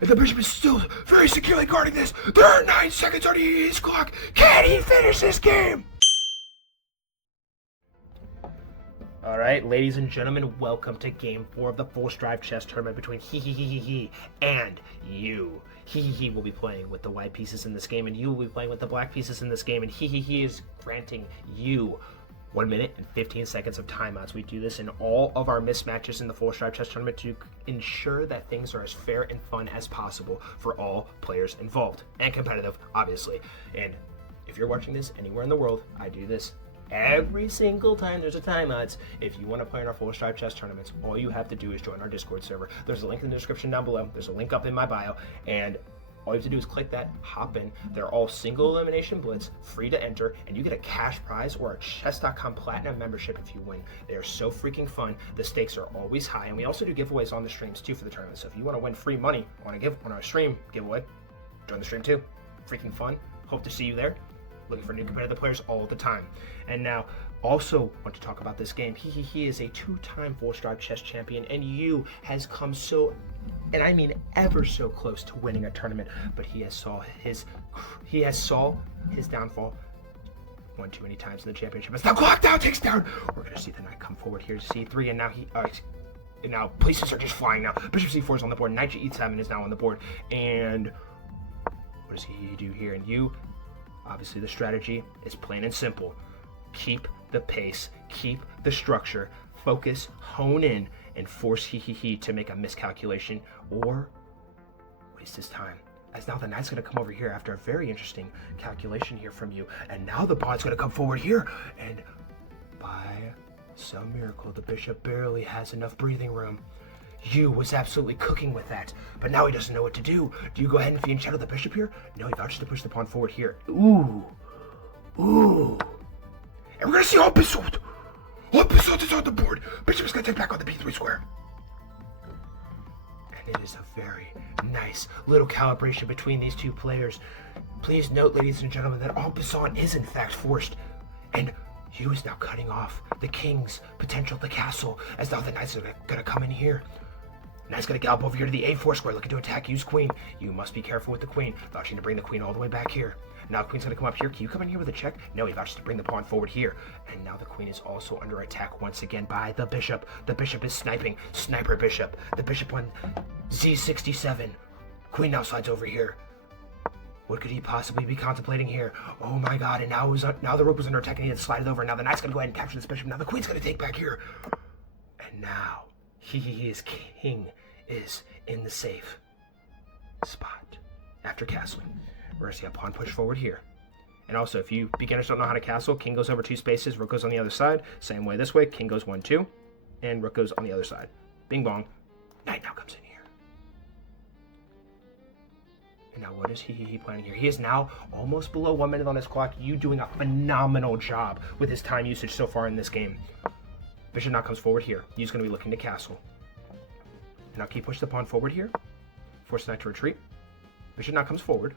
And the bishop is still very securely guarding this. There are 9 seconds on his clock. Can he finish this game? Alright, ladies and gentlemen, welcome to Game 4 of the Force Drive Chess Tournament between he and you. He will be playing with the white pieces in this game, and you will be playing with the black pieces in this game, and he is granting you 1 minute and 15 seconds of timeouts. We do this in all of our mismatches in the Force Drive Chess Tournament to ensure that things are as fair and fun as possible for all players involved, and competitive, obviously. And if you're watching this anywhere in the world, I do this every single time there's a timeouts. If you want to play in our Force Drive Chess Tournaments, all you have to do is join our Discord server. There's a link in the description down below. There's a link up in my bio, and all you have to do is click that, hop in. They're all single elimination blitz, free to enter, and you get a cash prize or a chess.com platinum membership if you win. They are so freaking fun. The stakes are always high, and we also do giveaways on the streams too for the tournament. So if you want to win free money on a stream giveaway, join the stream too. Freaking fun. Hope to see you there. Looking for new competitive players all the time. And now, also want to talk about this game. He is a 2-time Force Drive chess champion, and you has come so, and I mean ever so close to winning a tournament, but he has saw his downfall one too many times in the championship. It's now clock down, takes down. We're gonna see the knight come forward here to c3, and now pieces are just flying now. Bishop c4 is on the board, knight e7 is now on the board, and what does he do here? And you, obviously the strategy is plain and simple. Keep the pace, keep the structure, focus, hone in, and force he to make a miscalculation or waste his time. As now the knight's going to come over here after a very interesting calculation here from you, and now the pawn's going to come forward here, and by some miracle the bishop barely has enough breathing room. You was absolutely cooking with that, but now he doesn't know what to do. Do you go ahead and fianchetto the bishop here? No, he vouches to push the pawn forward here. Ooh. And we're gonna see Opposite is on the board. Bishop's gonna take back on the b3 square. And it is a very nice little calibration between these two players. Please note, ladies and gentlemen, that Opposite is in fact forced, and Hugh is now cutting off the king's potential at the castle, as now the knights are gonna come in here. Knight's gonna gallop over here to the a4 square, looking to attack Yu's queen. You must be careful with the queen, vouching to bring the queen all the way back here. Now the queen's gonna come up here. Can you come in here with a check? No, he vouches to bring the pawn forward here. And now the queen is also under attack once again by the bishop. The bishop is sniping. Sniper bishop. The bishop won z67. Queen now slides over here. What could he possibly be contemplating here? Oh my god, and now the rook was under attack and he had to slide it over. Now the knight's gonna go ahead and capture this bishop. Now the queen's gonna take back here. And now his king is in the safe spot after castling. We're gonna see a pawn push forward here. And also, if you beginners don't know how to castle, king goes over 2 spaces, rook goes on the other side. Same way this way, king goes 1, 2, and rook goes on the other side. Bing bong. Knight now comes in here. And now what is he planning here? He is now almost below 1 minute on his clock. You doing a phenomenal job with his time usage so far in this game. Bishop now comes forward here. He's going to be looking to castle. And now can you push the pawn forward here? Force the knight to retreat. Bishop now comes forward.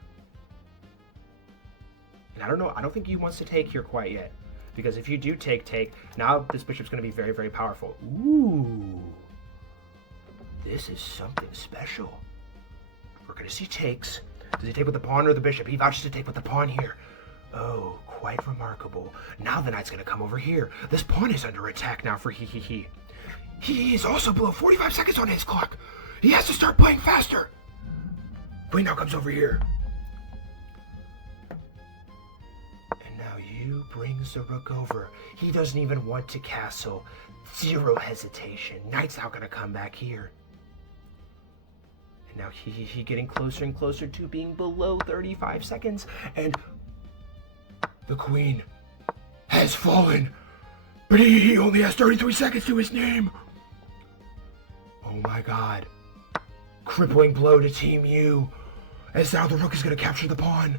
And I don't know, I don't think he wants to take here quite yet. Because if you do take, now this bishop's going to be very, very powerful. Ooh. This is something special. We're going to see takes. Does he take with the pawn or the bishop? He vouches to take with the pawn here. Oh, quite remarkable. Now the knight's going to come over here. This pawn is under attack now for he. He is also below 45 seconds on his clock. He has to start playing faster. Queen now comes over here. And now you brings the rook over. He doesn't even want to castle. Zero hesitation. Knight's now going to come back here. And now he getting closer and closer to being below 35 seconds. And the queen has fallen. But he only has 33 seconds to his name. Oh my god. Crippling blow to Team U. As now the rook is going to capture the pawn.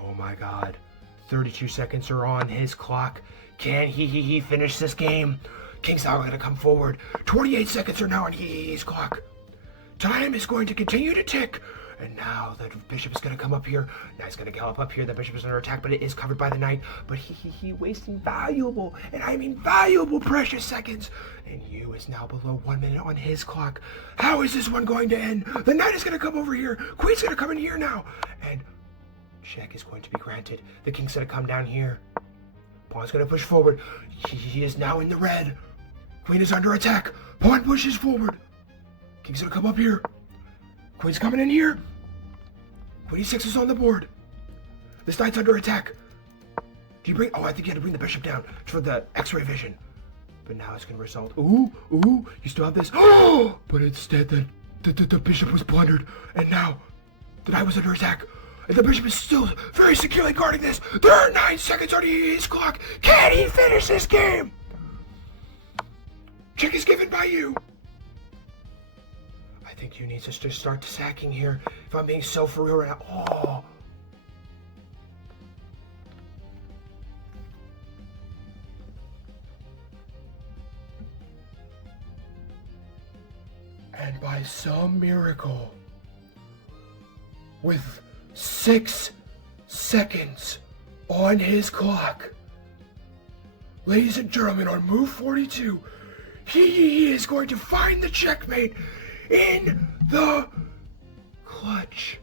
Oh my god. 32 seconds are on his clock. Can he finish this game? King's now going to come forward. 28 seconds are now on his clock. Time is going to continue to tick. And now the bishop is going to come up here. Now he's going to gallop up here. The bishop is under attack, but it is covered by the knight. But he wasting valuable, and I mean valuable, precious seconds. And you is now below 1 minute on his clock. How is this one going to end? The knight is going to come over here. Queen's going to come in here now. And check is going to be granted. The king's going to come down here. Pawn's going to push forward. He is now in the red. Queen is under attack. Pawn pushes forward. King's going to come up here. Queen's coming in here. Queen e6 is on the board. This knight's under attack. Do you bring... Oh, I think you had to bring the bishop down for the x-ray vision. But now it's going to result... Ooh, you still have this. Oh, but instead the bishop was blundered. And now the knight was under attack. And the bishop is still very securely guarding this. There are 9 seconds on his clock. Can he finish this game? Check is given by you. I think you need to just start sacking here. If I'm being so for real right now. Oh. And by some miracle, with 6 seconds on his clock, ladies and gentlemen, on move 42, he is going to find the checkmate in the clutch.